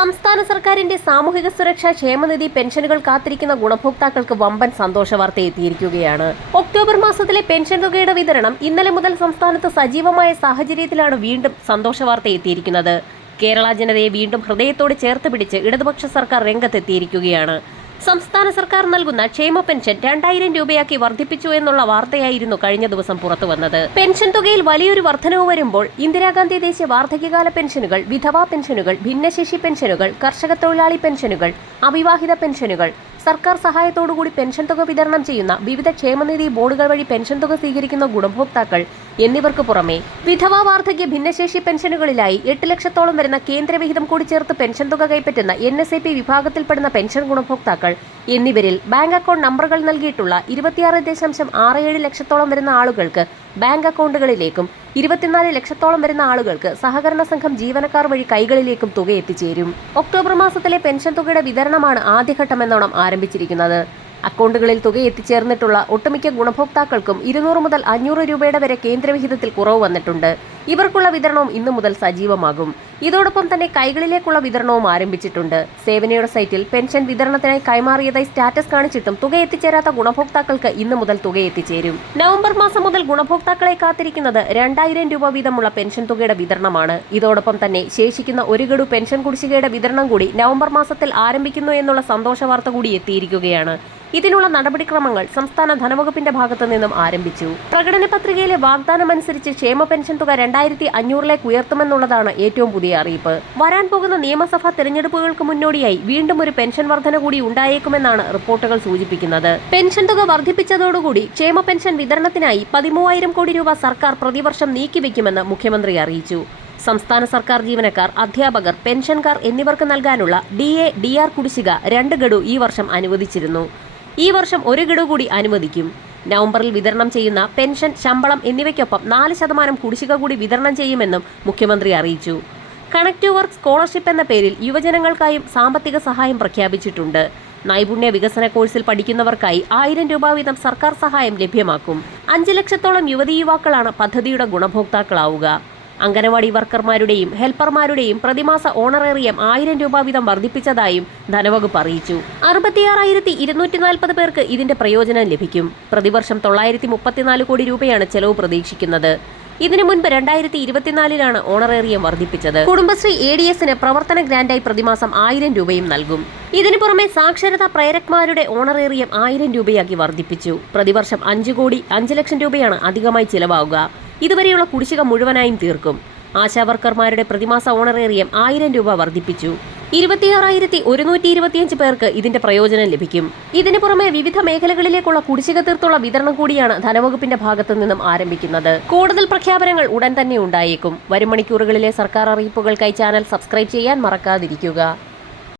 സംസ്ഥാന സർക്കാരിന്റെ സാമൂഹിക സുരക്ഷാ ക്ഷേമനിധി പെൻഷനുകൾ കാത്തിരിക്കുന്ന ഗുണഭോക്താക്കൾക്ക് വമ്പൻ സന്തോഷ വാർത്ത എത്തിയിരിക്കുകയാണ്. ഒക്ടോബർ മാസത്തിലെ പെൻഷൻ തുകയുടെ വിതരണം ഇന്നലെ മുതൽ സംസ്ഥാനത്ത് സജീവമായ സാഹചര്യത്തിലാണ് വീണ്ടും സന്തോഷ വാർത്ത എത്തിയിരിക്കുന്നത്. കേരള ജനതയെ വീണ്ടും ഹൃദയത്തോട് ചേർത്ത് പിടിച്ച് ഇടതുപക്ഷ സർക്കാർ രംഗത്തെത്തിയിരിക്കുകയാണ്. സംസ്ഥാന സർക്കാർ നൽകുന്ന ക്ഷേമ പെൻഷൻ 2000 രൂപയാക്കി വർദ്ധിപ്പിച്ചു എന്നുള്ള വാർത്തയായിരുന്നു കഴിഞ്ഞ ദിവസം പുറത്തുവന്നത്. പെൻഷൻ തുകയിൽ വലിയൊരു വർധനവ് വരുമ്പോൾ ഇന്ദിരാഗാന്ധി ദേശീയ വാർദ്ധക്യകാല പെൻഷനുകൾ, വിധവാ പെൻഷനുകൾ, ഭിന്നശേഷി പെൻഷനുകൾ, കർഷക തൊഴിലാളി പെൻഷനുകൾ, അവിവാഹിത പെൻഷനുകൾ, സർക്കാർ സഹായത്തോടുകൂടി പെൻഷൻ തുക വിതരണം ചെയ്യുന്ന വിവിധ ക്ഷേമനിധി ബോർഡുകൾ വഴി പെൻഷൻ തുക സ്വീകരിക്കുന്ന ഗുണഭോക്താക്കൾ എന്നിവർക്ക് പുറമെ വിധവാ, വാർദ്ധക്യ, ഭിന്നശേഷി പെൻഷനുകളിലായി 8 ലക്ഷത്തോളം വരുന്ന കേന്ദ്രവിഹിതം കൂടി ചേർത്ത് പെൻഷൻ തുക കൈപ്പറ്റുന്ന NSAP വിഭാഗത്തിൽപ്പെടുന്ന പെൻഷൻ ഗുണഭോക്താക്കൾ എന്നിവരിൽ ബാങ്ക് അക്കൗണ്ട് നമ്പറുകൾ നൽകിയിട്ടുള്ള 26.67 ലക്ഷത്തോളം വരുന്ന ആളുകൾക്ക് ബാങ്ക് അക്കൗണ്ടുകളിലേക്കും 24 ലക്ഷത്തോളം വരുന്ന ആളുകൾക്ക് സഹകരണ സംഘം ജീവനക്കാർ വഴി കൈകളിലേക്കും തുക എത്തിച്ചേരും. ഒക്ടോബർ മാസത്തിലെ പെൻഷൻ തുകയുടെ വിതരണമാണ് ആദ്യഘട്ടമെന്നോണം ആരംഭിച്ചിരിക്കുന്നത്. അക്കൗണ്ടുകളിൽ തുക എത്തിച്ചേർന്നിട്ടുള്ള ഒട്ടുമിക്ക ഗുണഭോക്താക്കൾക്കും 200 മുതൽ 500 രൂപയുടെ വരെ കേന്ദ്രവിഹിതത്തിൽ കുറവ് വന്നിട്ടുണ്ട്. ഇവർക്കുള്ള വിതരണവും ഇന്നു മുതൽ സജീവമാകും. ഇതോടൊപ്പം തന്നെ കൈകളിലേക്കുള്ള വിതരണവും ആരംഭിച്ചിട്ടുണ്ട്. സേവനയുടെ സൈറ്റിൽ പെൻഷൻ വിതരണത്തിനായി കൈമാറിയതായി സ്റ്റാറ്റസ് കാണിച്ചിട്ടും തുക എത്തിച്ചേരാത്ത ഗുണഭോക്താക്കൾക്ക് ഇന്നു മുതൽ തുക എത്തിച്ചേരും. നവംബർ മാസം മുതൽ ഗുണഭോക്താക്കളെ കാത്തിരിക്കുന്നത് 2000 രൂപ വീതമുള്ള പെൻഷൻ തുകയുടെ വിതരണമാണ്. ഇതോടൊപ്പം തന്നെ ശേഷിക്കുന്ന ഒരു ഗഡു പെൻഷൻ കുടിശ്ശികയുടെ വിതരണം കൂടി നവംബർ മാസത്തിൽ ആരംഭിക്കുന്നു എന്നുള്ള സന്തോഷ വാർത്ത കൂടി എത്തിയിരിക്കുകയാണ്. ഇതിനുള്ള നടപടിക്രമങ്ങൾ സംസ്ഥാന ധനവകുപ്പിന്റെ ഭാഗത്തു നിന്നും ആരംഭിച്ചു. പ്രകടന പത്രികയിലെ വാഗ്ദാനമനുസരിച്ച് ക്ഷേമ പെൻഷൻ തുക 2500 ഉയർത്തുമെന്നുള്ളതാണ് ഏറ്റവും പുതിയ അറിയിപ്പ്. വരാൻ പോകുന്ന നിയമസഭാ തെരഞ്ഞെടുപ്പുകൾക്ക് മുന്നോടിയായി വീണ്ടും ഒരു പെൻഷൻ വർധന കൂടി ഉണ്ടായേക്കുമെന്നാണ് റിപ്പോർട്ടുകൾ സൂചിപ്പിക്കുന്നത്. പെൻഷൻ തുക വർദ്ധിപ്പിച്ചതോടുകൂടി ക്ഷേമ പെൻഷൻ വിതരണത്തിനായി 13,000 കോടി രൂപ സർക്കാർ പ്രതിവർഷം നീക്കിവെക്കുമെന്ന് മുഖ്യമന്ത്രി അറിയിച്ചു. സംസ്ഥാന സർക്കാർ ജീവനക്കാർ, അധ്യാപകർ, പെൻഷൻകാർ എന്നിവർക്ക് നൽകാനുള്ള DA, DR കുടിശ്ശിക 2 ഗഡു ഈ വർഷം അനുവദിച്ചിരുന്നു. ഈ വർഷം 1 ഗഡു കൂടി അനുവദിക്കും. നവംബറിൽ വിതരണം ചെയ്യുന്ന പെൻഷൻ, ശമ്പളം എന്നിവയ്ക്കൊപ്പം 4% കുടിശ്ശിക കൂടി വിതരണം ചെയ്യുമെന്നും മുഖ്യമന്ത്രി അറിയിച്ചു. കണക്ട് ടു വർക്ക് സ്കോളർഷിപ്പ് എന്ന പേരിൽ യുവജനങ്ങൾക്കായും സാമ്പത്തിക സഹായം പ്രഖ്യാപിച്ചിട്ടുണ്ട്. നൈപുണ്യ വികസന കോഴ്സിൽ പഠിക്കുന്നവർക്കായി 1000 രൂപ വീതം സർക്കാർ സഹായം ലഭ്യമാക്കും. 5 ലക്ഷത്തോളം യുവതീ യുവാക്കളാണ് പദ്ധതിയുടെ ഗുണഭോക്താക്കളാവുക. അംഗനവാടി വർക്കർമാരുടെയും ഹെൽപ്പർമാരുടെയും പ്രതിമാസ ഓണറേറിയം 1000 രൂപ വീതം വർദ്ധിപ്പിച്ചതായും ധനവകുപ്പ് അറിയിച്ചു. 66,240 പേർക്ക് ഇതിന്റെ പ്രയോജനം ലഭിക്കും. പ്രതിവർഷം 934 കോടി രൂപയാണ് ചെലവ് പ്രതീക്ഷിക്കുന്നത്. ഇതിനു മുൻപ് 2024 ഓണറേറിയം വർദ്ധിപ്പിച്ചത്. കുടുംബശ്രീ ADS-ന് പ്രവർത്തന ഗ്രാന്റായി പ്രതിമാസം 1000 രൂപയും നൽകും. ഇതിനു പുറമെ സാക്ഷരതാ പ്രേരക്മാരുടെ ഓണറേറിയം 1000 രൂപയാക്കി വർദ്ധിപ്പിച്ചു. പ്രതിവർഷം 5 ലക്ഷം രൂപയാണ് അധികമായി ചിലവാകുക. ഇതുവരെയുള്ള കുടിശ്ശിക മുഴുവനായും തീർക്കും. ആശാവർക്കർമാരുടെ പ്രതിമാസ ഓണറേറിയം 1000 രൂപ വർദ്ധിപ്പിച്ചു. 26,125 പേർക്ക് ഇതിന്റെ പ്രയോജനം ലഭിക്കും. ഇതിനു പുറമെ വിവിധ മേഖലകളിലേക്കുള്ള കുടിശ്ശിക തീർത്തുള്ള വിതരണം കൂടിയാണ് ധനവകുപ്പിന്റെ ഭാഗത്തു നിന്നും ആരംഭിക്കുന്നത്. കൂടുതൽ പ്രഖ്യാപനങ്ങൾ ഉടൻ തന്നെ ഉണ്ടായേക്കും. വരും മണിക്കൂറുകളിലെ സർക്കാർ അറിയിപ്പുകൾക്കായി ചാനൽ സബ്സ്ക്രൈബ് ചെയ്യാൻ മറക്കാതിരിക്കുക.